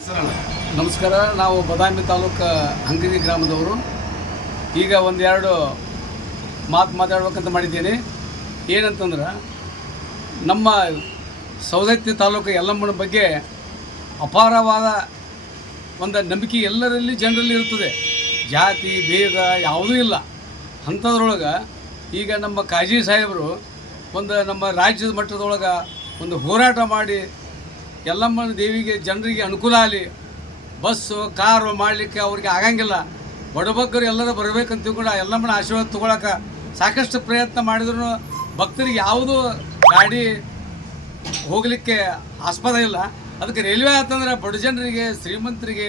ನಮಸ್ಕಾರ. ನಾವು ಬದಾಮಿ ತಾಲೂಕು ಅಂಗಡಿ ಗ್ರಾಮದವರು. ಈಗ ಒಂದೆರಡು ಮಾತು ಮಾತಾಡ್ಬೇಕಂತ ಮಾಡಿದ್ದೀನಿ. ಏನಂತಂದ್ರೆ, ನಮ್ಮ ಸೌದತ್ತಿ ತಾಲೂಕು ಯಲ್ಲಮ್ಮನ ಬಗ್ಗೆ ಅಪಾರವಾದ ಒಂದು ನಂಬಿಕೆ ಎಲ್ಲರಲ್ಲಿ ಜನರಲ್ಲಿ ಇರ್ತದೆ ಜಾತಿ, ಭೇದ ಯಾವುದೂ ಇಲ್ಲ. ಅಂಥದ್ರೊಳಗೆ ಈಗ ನಮ್ಮ ಕಾಜಿ ಸಾಹೇಬರು ಒಂದು ನಮ್ಮ ರಾಜ್ಯದ ಮಟ್ಟದೊಳಗೆ ಒಂದು ಹೋರಾಟ ಮಾಡಿ ಯಲ್ಲಮ್ಮನ ದೇವಿಗೆ ಜನರಿಗೆ ಅನುಕೂಲ ಆಗಲಿ ಬಸ್ಸು ಕಾರು ಮಾಡಲಿಕ್ಕೆ ಅವ್ರಿಗೆ ಆಗಂಗಿಲ್ಲ. ಬಡಬಗ್ಗರು ಎಲ್ಲರೂ ಬರಬೇಕಂತ ಕೂಡ ಎಲ್ಲಮ್ಮನ ಆಶೀರ್ವಾದ ತೊಗೊಳಕ್ಕೆ ಸಾಕಷ್ಟು ಪ್ರಯತ್ನ ಮಾಡಿದ್ರು ಭಕ್ತರಿಗೆ ಯಾವುದೂ ಗಾಡಿ ಹೋಗಲಿಕ್ಕೆ ಆಸ್ಪದ ಇಲ್ಲ. ಅದಕ್ಕೆ ರೈಲ್ವೆ ಆತಂದ್ರೆ ಬಡ ಜನರಿಗೆ, ಶ್ರೀಮಂತರಿಗೆ,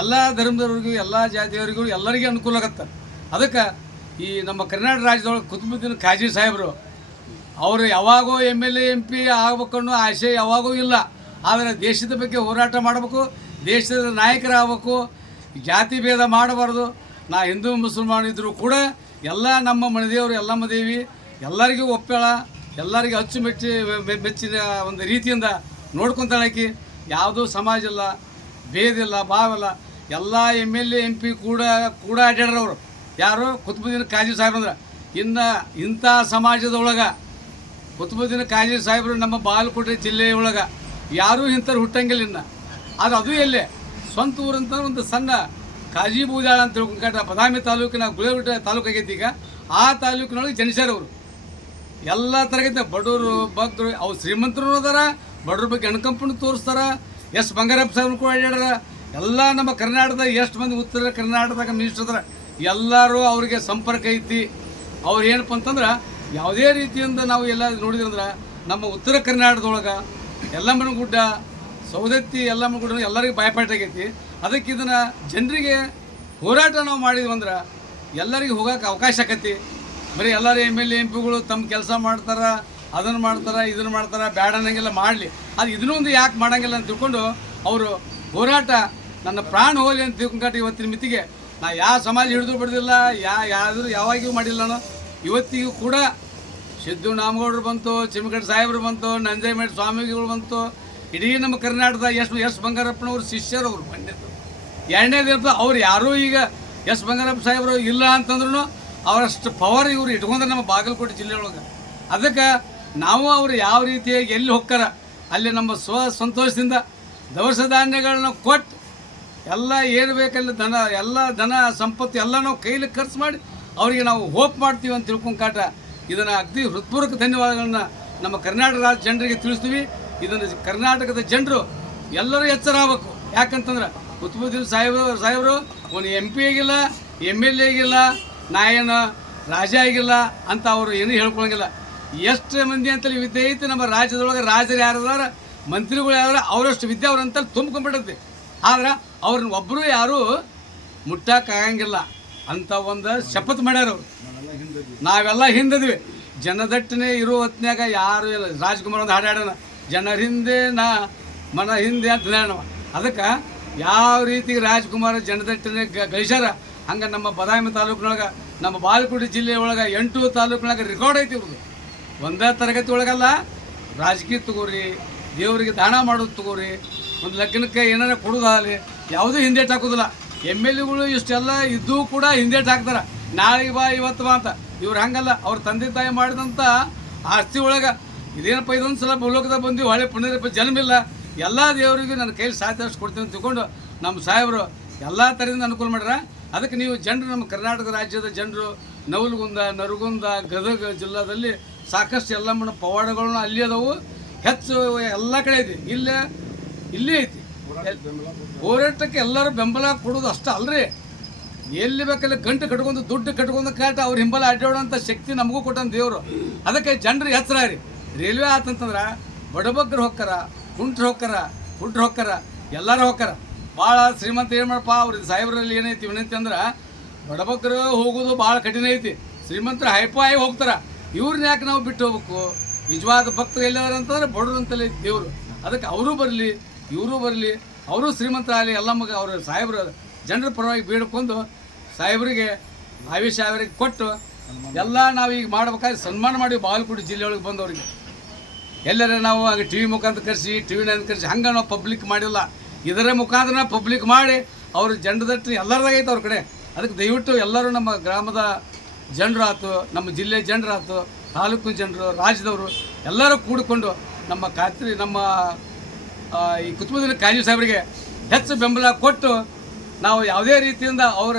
ಎಲ್ಲ ಧರ್ಮದವ್ರಿಗೂ, ಎಲ್ಲ ಜಾತಿಯವರಿಗೂ ಎಲ್ಲರಿಗೂ ಅನುಕೂಲ ಆಗತ್ತೆ. ಅದಕ್ಕೆ ಈ ನಮ್ಮ ಕರ್ನಾಟಕ ರಾಜ್ಯದೊಳಗೆ ಕುತುಬುದ್ದೀನ್ ಖಾಜಿ ಸಾಹೇಬರು, ಅವರು ಯಾವಾಗೋ M L A, M P ಆಗ್ಬೇಕನ್ನೋ ಆಸೆ ಯಾವಾಗೂ ಇಲ್ಲ. ಆದರೆ ದೇಶದ ಬಗ್ಗೆ ಹೋರಾಟ ಮಾಡಬೇಕು, ದೇಶದ ನಾಯಕರಾಗಬೇಕು, ಜಾತಿ ಭೇದ ಮಾಡಬಾರ್ದು. ನಾ ಹಿಂದೂ, ಮುಸಲ್ಮಾನ ಇದ್ದರೂ ಕೂಡ ಎಲ್ಲ ನಮ್ಮ ಮನೆದೇವರು ಎಲ್ಲಮ್ಮ ದೇವಿ, ಎಲ್ಲರಿಗೂ ಒಪ್ಪಳ ಎಲ್ಲರಿಗೂ ಅಚ್ಚುಮೆಚ್ಚಿ ಮೆಚ್ಚಿನ ಒಂದು ರೀತಿಯಿಂದ ನೋಡ್ಕೊತಾಳೆ ಆಕಿ ಯಾವುದೂ ಸಮಾಜ ಇಲ್ಲ, ಭೇದ ಇಲ್ಲ ಭಾವಿಲ್ಲ ಎಲ್ಲ M L A, M P ಕೂಡ ಕೂಡ ಅಡ್ಡಾಡ್ರವರು ಯಾರು? ಕುತುಬುದ್ದೀನ್ ಕಾಜಿ ಸಾಹೇಬ್ ಅಂದ್ರೆ. ಇನ್ನು ಇಂಥ ಸಮಾಜದೊಳಗೆ ಕುತುಬುದ್ದೀನ್ ಕಾಜಿ ಸಾಹೇಬ್ರು ನಮ್ಮ ಬಾಗಲಕೋಟೆ ಜಿಲ್ಲೆಯೊಳಗೆ ಯಾರೂ ಇಂಥವ್ರು ಹುಟ್ಟಂಗಿಲ್ಲ ಇನ್ನು ಆದ್ರೆ ಅದು ಎಲ್ಲೇ? ಸ್ವಂತ ಊರಂತ ಒಂದು ಸಣ್ಣ ಕಾಜಿ ಬೂದಾಳ ಅಂತ ತಿಳ್ಕೊಂಡ ಬದಾಮಿ ತಾಲೂಕಿನ ಗುಳಗುಡ್ಡ ತಾಲೂಕು ಆಗೈತಿ ಈಗ. ಆ ತಾಲೂಕಿನೊಳಗೆ ಜನಿಸ್ಯಾರವರು ಎಲ್ಲ ತರಗತಿ ಬಡವರು ಭಕ್ತರು ಅವ್ರು ಶ್ರೀಮಂತರು ಅದಾರ, ಬಡವ್ರ ಬಗ್ಗೆ ಅಣಕಂಪನ್ನು ತೋರಿಸ್ತಾರ, ಎಸ್ ಬಂಗಾರಪ್ಪ ಸಾಹೇಬ್ರು ಕೂಡ ಎಲ್ಲ ನಮ್ಮ ಕರ್ನಾಟಕದ ಎಷ್ಟು ಮಂದಿ ಉತ್ತರ ಕರ್ನಾಟಕದಾಗ ಮಿನಿಸ್ಟರ್ ಅದಾರ. ಎಲ್ಲರೂ ಅವ್ರಿಗೆ ಸಂಪರ್ಕ ಐತಿ. ಅವ್ರು ಏನಪ್ಪ ಅಂತಂದ್ರೆ, ಯಾವುದೇ ರೀತಿಯಿಂದ ನಾವು ಎಲ್ಲ ನೋಡಿದ್ರಂದ್ರೆ, ನಮ್ಮ ಉತ್ತರ ಕರ್ನಾಟಕದೊಳಗೆ ಯಲ್ಲಮ್ಮನ ಗುಡ್ಡ ಸೌದತ್ತಿ ಯಲ್ಲಮ್ಮನ ಗುಡ್ಡ ಎಲ್ಲರಿಗೂ ಭಯಪಟ್ಟಾಗೈತಿ. ಅದಕ್ಕೆ ಇದನ್ನು ಜನರಿಗೆ ಹೋರಾಟ ನಾವು ಮಾಡಿದ್ವಂದ್ರೆ ಎಲ್ಲರಿಗೂ ಹೋಗೋಕೆ ಅವಕಾಶ ಆಕತಿ. ಬರೀ ಎಲ್ಲರೂ ಎಂ ಎಲ್ ಎ, ಎಂ ಪಿಗಳು ತಮ್ಮ ಕೆಲಸ ಮಾಡ್ತಾರೆ ಅದನ್ನು ಮಾಡ್ತಾರೆ ಇದನ್ನು ಮಾಡ್ತಾರೆ, ಬ್ಯಾಡ ಅನ್ನಂಗಿಲ್ಲ, ಮಾಡಲಿ. ಅದು ಇದನ್ನೂ ಒಂದು ಯಾಕೆ ಮಾಡೋಂಗಿಲ್ಲ ಅಂತ ತಿಳ್ಕೊಂಡು ಅವರು ಹೋರಾಟ ನನ್ನ ಪ್ರಾಣ ಹೋಗಲಿ ಅಂತ ತಿಳ್ಕೊಂಡು ಇವತ್ತಿನ ಮಿತಿಗೆ ನಾ ಯಾವ ಸಮಾಜ ಹಿಡಿದು ಬಿಡೋದಿಲ್ಲ, ಯಾ ಯಾವ್ದು ಯಾವಾಗಿಯೂ ಮಾಡಿಲ್ಲ ನಾನು ಇವತ್ತಿಗೂ ಕೂಡ ಸಿದ್ದು ನಾಮಗೌಡರು ಬಂತು ಚಿಮ್ಮಗಡ್ಡ ಸಾಹೇಬರು ಬಂತು ನಂಜೇಮೇಟ್ ಸ್ವಾಮಿಗಳು ಬಂತು. ಇಡೀ ನಮ್ಮ ಕರ್ನಾಟಕದ ಎಸ್ ಎಸ್ ಬಂಗಾರಪ್ಪನವರು ಶಿಷ್ಯರು ಅವರು ಬಂದಿದ್ದು ಎರಡನೇದೇನಪ್ಪ ಅವ್ರು ಯಾರೂ ಈಗ ಎಸ್ ಬಂಗಾರಪ್ಪ ಸಾಹೇಬರು ಇಲ್ಲ ಅಂತಂದ್ರೂ ಅವರಷ್ಟು ಪವರ್ ಇವರು ಇಟ್ಕೊಂಡ್ರೆ ನಮ್ಮ ಬಾಗಲಕೋಟೆ ಜಿಲ್ಲೆಯೊಳಗೆ. ಅದಕ್ಕೆ ನಾವು ಅವರು ಯಾವ ರೀತಿಯಾಗಿ ಎಲ್ಲಿ ಹೋಗ್ತಾರ ಅಲ್ಲಿ ನಮ್ಮ ಸ್ವ ಸಂತೋಷದಿಂದ ದವಸ ಧಾನ್ಯಗಳನ್ನ ಕೊಟ್ಟು ಎಲ್ಲ ಏನು ಬೇಕಲ್ಲಿ ಧನ, ಎಲ್ಲ ಧನ, ಸಂಪತ್ತು ಎಲ್ಲ ನಾವು ಕೈಲಿ ಖರ್ಚು ಮಾಡಿ ಅವರಿಗೆ ನಾವು ಹೋಪ್ ಮಾಡ್ತೀವಿ ಅಂತ ತಿಳ್ಕೊಂಡು ಕಾಟ ಇದನ್ನು ಅಗ್ದಿ ಹೃತ್ಪೂರ್ವಕ ಧನ್ಯವಾದಗಳನ್ನು ನಮ್ಮ ಕರ್ನಾಟಕ ರಾಜ್ಯ ಜನರಿಗೆ ತಿಳಿಸ್ತೀವಿ. ಇದನ್ನು ಕರ್ನಾಟಕದ ಜನರು ಎಲ್ಲರೂ ಎಚ್ಚರ ಆಗ್ಬೇಕು ಯಾಕಂತಂದ್ರೆ ಕುತುಬುದ್ದೀನ್ ಸಾಹೇಬರು ಸಾಹೇಬರು ಒಂದು ಎಂ ಪಿ ಆಗಿಲ್ಲ ಎಂ ಎಲ್ ಎ ಆಗಿಲ್ಲ ನಾ ಏನು ರಾಜ ಆಗಿಲ್ಲ ಅಂತ ಅವರು ಏನೂ ಹೇಳ್ಕೊಳಂಗಿಲ್ಲ. ಎಷ್ಟು ಮಂದಿ ಅಂತಲ್ಲಿ ವಿದ್ಯೆ ಐತಿ ನಮ್ಮ ರಾಜ್ಯದೊಳಗೆ ರಾಜರು ಯಾರದಾರ ಮಂತ್ರಿಗಳು ಯಾರು ಅವರಷ್ಟು ವಿದ್ಯೆ ಅವ್ರಂತಲ್ಲಿ ತುಂಬ್ಕೊಂಡ್ಬಿಡುತ್ತೆ ಆದ್ರೆ ಅವ್ರನ್ನ ಒಬ್ಬರು ಯಾರೂ ಮುಟ್ಟಕ್ಕಾಗಂಗಿಲ್ಲ ಅಂತ ಒಂದು ಶಪಥ ಮಾಡ್ಯಾರ ಅವ್ರು. ನಾವೆಲ್ಲ ಹಿಂದದ್ವಿ. ಜನದಟ್ಟನೆ ಇರೋ ಹೊತ್ನ್ಯಾಗ ಯಾರು ಇಲ್ಲ. ರಾಜ್ಕುಮಾರ್ ಒಂದು ಹಾಡಾಡೋಣ ಜನರ ಹಿಂದೆ ನಾ, ಮನ ಹಿಂದೆ ಅಂತ ಹೇಳೋಣ ಅದಕ್ಕೆ ಯಾವ ರೀತಿ ರಾಜ್ಕುಮಾರ್ ಜನದಟ್ಟನೆ ಗಳಿಸ್ಯಾರ? ಹಂಗೆ ನಮ್ಮ ಬದಾಮಿ ತಾಲೂಕಿನೊಳಗೆ, ನಮ್ಮ ಬಾಲಕೋಟೆ ಜಿಲ್ಲೆ ಒಳಗೆ ಎಂಟು ತಾಲೂಕಿನೊಳಗೆ ರೆಕಾರ್ಡ್ ಐತಿ ಇವ್ರದ್ದು ಒಂದೇ ತರಗತಿ ಒಳಗಲ್ಲ. ರಾಜಕೀಯ ತಗೋರಿ, ದೇವರಿಗೆ ದಾನ ಮಾಡೋದು ತಗೋರಿ, ಒಂದು ಲಗ್ನಕ್ಕೆ ಏನಾರ ಕೊಡೋದಾಗಲಿ, ಯಾವುದೂ ಹಿಂದೇಟ್ ಹಾಕೋದಿಲ್ಲ. ಎಂ ಎಲ್ ಎಗಳು ಇಷ್ಟೆಲ್ಲ ಇದ್ದೂ ಕೂಡ ಹಿಂದೇಟ್ ಹಾಕ್ತಾರೆ. ನಾಳೆಗೆ ಬಾ, ಇವತ್ತು ಬಾ ಅಂತ. ಇವ್ರು ಹಂಗಲ್ಲ, ಅವ್ರ ತಂದೆ ತಾಯಿ ಮಾಡಿದಂಥ ಆಸ್ತಿ ಒಳಗೆ ಇದೇನಪ್ಪ, ಇದೊಂದು ಸಲ ಭೂಲೋಕದಾಗ ಬಂದು ಹೊಳೆ ಪುಣ್ಯದಪ್ಪ ಜನ್ಮಿಲ್ಲ ಎಲ್ಲ ದೇವರಿಗೂ ನನ್ನ ಕೈಲಿ ಸಾಧ್ಯ ಅಷ್ಟು ಕೊಡ್ತೀನಿ ತಿಳ್ಕೊಂಡು ನಮ್ಮ ಸಾಹೇಬರು ಎಲ್ಲ ಥರದಿಂದ ಅನುಕೂಲ ಮಾಡ್ಯಾರ. ಅದಕ್ಕೆ ನೀವು ಜನರು, ನಮ್ಮ ಕರ್ನಾಟಕ ರಾಜ್ಯದ ಜನರು, ನವಲಗುಂದ, ನರಗುಂದ, ಗದಗ ಜಿಲ್ಲಾದಲ್ಲಿ ಸಾಕಷ್ಟು ಎಲ್ಲಮ್ಮನ ಪವಾಡಗಳನ್ನ ಅಲ್ಲಿ ಅದಾವು. ಹೆಚ್ಚು ಎಲ್ಲ ಕಡೆ ಐತಿ. ಇಲ್ಲೇ ಇಲ್ಲೇ ಐತಿ. ಹೋರಾಟಕ್ಕೆ ಎಲ್ಲರೂ ಬೆಂಬಲ ಕೊಡೋದು ಅಷ್ಟೇ ಅಲ್ರಿ. ಎಲ್ಲಿ ಬೇಕಲ್ಲಿ ಗಂಟು ಕಟ್ಕೊಂಡು, ದುಡ್ಡು ಕಟ್ಕೊಂಡು ಕಾಟ ಅವ್ರ ಹಿಂಬಲ ಅಡ್ಡಾಡೋಂಥ ಶಕ್ತಿ ನಮಗೂ ಕೊಟ್ಟಂತ ದೇವರು. ಅದಕ್ಕೆ ಜನರು ಹೆಸರ ರೀ. ರೈಲ್ವೆ ಆತಂತಂದ್ರೆ ಬಡಬಗ್ಗರು ಹೊಕ್ಕಾರ, ಕುಂಟ್ರು ಹೊಕ್ಕಾರ ಕುಂಟ್ರು ಹೊಕ್ಕಾರ, ಎಲ್ಲರೂ ಹೊಕ್ಕಾರ. ಭಾಳ ಶ್ರೀಮಂತ ಏನು ಮಾಡಪ್ಪ, ಅವ್ರ ಸಾಹೇಬ್ರಲ್ಲಿ ಏನೈತಿ ವಿನಂತಿ ಅಂದ್ರೆ ಬಡಬಗ್ಗರು ಹೋಗೋದು ಭಾಳ ಕಠಿಣ ಐತಿ. ಶ್ರೀಮಂತರು ಹೈಪಾಯಿ ಹೋಗ್ತಾರ. ಇವ್ರನ್ನ ಯಾಕೆ ನಾವು ಬಿಟ್ಟು ಹೋಗ್ಬೇಕು? ನಿಜವಾದ ಭಕ್ತರು ಎಲ್ಲಾರ ಅಂತಂದ್ರೆ ಬಡವರು ಅಂತಲೇ ದೇವರು. ಅದಕ್ಕೆ ಅವರು ಬರಲಿ, ಇವರು ಬರಲಿ, ಅವರು ಶ್ರೀಮಂತರಾಗಲಿ, ಎಲ್ಲ ಮಗ ಅವ್ರ ಸಾಹೇಬ್ರು ಜನರ ಪರವಾಗಿ ಬೇಡ್ಕೊಂಡು ಸಾಹೇಬರಿಗೆ ಭಾವಿ ಅವರಿಗೆ ಕೊಟ್ಟು ಎಲ್ಲ ನಾವು ಈಗ ಮಾಡ್ಬೇಕಾದ್ರೆ ಸನ್ಮಾನ ಮಾಡಿ ಬಾಗಲಕೋಟೆ ಜಿಲ್ಲೆಯೊಳಗೆ ಬಂದವ್ರಿಗೆ. ಎಲ್ಲರ ನಾವು ಆಗ ಟಿ ವಿ ಮುಖಾಂತರ ಕರೆಸಿ ಟಿ ವಿ ಕರೆಸಿ ಹಂಗೆ ನಾವು ಪಬ್ಲಿಕ್ ಮಾಡಿಲ್ಲ. ಇದರ ಮುಖಾಂತರ ಪಬ್ಲಿಕ್ ಮಾಡಿ ಅವ್ರ ಜನರದಟ್ಟು ಎಲ್ಲರದಾಗೈತೆ ಅವ್ರ ಕಡೆ. ಅದಕ್ಕೆ ದಯವಿಟ್ಟು ಎಲ್ಲರೂ ನಮ್ಮ ಗ್ರಾಮದ ಜನರಾಯ್ತು ಆಯ್ತು ನಮ್ಮ ಜಿಲ್ಲೆ ಜನರಾಯ್ತು ತಾಲೂಕು ತಾಲೂಕಿನ ಜನರು ರಾಜ್ಯದವರು ಎಲ್ಲರೂ ಕೂಡಿಕೊಂಡು ನಮ್ಮ ಖಾತ್ರಿ ನಮ್ಮ ಈ ಕುತುಂಬದಲ್ಲಿ ಕಾಜಿ ಸಾಹೇಬರಿಗೆ ಹೆಚ್ಚು ಬೆಂಬಲ ಕೊಟ್ಟು ನಾವು ಯಾವುದೇ ರೀತಿಯಿಂದ ಅವ್ರ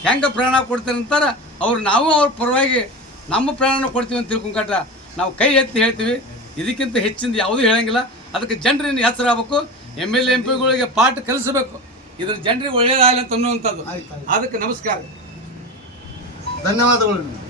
ಹೆಂಗೆ ಪ್ರಾಣ ಕೊಡ್ತಾರಂತಾರೆ ಅಂತಾರ ಅವ್ರು ನಾವು ಅವ್ರ ಪರವಾಗಿ ನಮ್ಮ ಪ್ರಾಣನ ಕೊಡ್ತೀವಿ ಅಂತ ತಿಳ್ಕೊಂಡ್ರ ನಾವು ಕೈ ಎತ್ತಿ ಹೇಳ್ತೀವಿ. ಇದಕ್ಕಿಂತ ಹೆಚ್ಚಿಂದ ಯಾವುದೂ ಹೇಳಂಗಿಲ್ಲ. ಅದಕ್ಕೆ ಜನರಿನ ಹೆಸರಾಗಬೇಕು ಆಗ್ಬೇಕು. ಎಂ ಎಲ್ ಎಂ ಪಿಗಳಿಗೆ ಪಾಠ ಕಲಿಸಬೇಕು. ಇದ್ರ ಜನರಿಗೆ ಒಳ್ಳೇದಾಗಲಿ ಅಂತ ಅನ್ನುವಂಥದ್ದು. ಅದಕ್ಕೆ ನಮಸ್ಕಾರ. ಧನ್ಯವಾದಗಳು.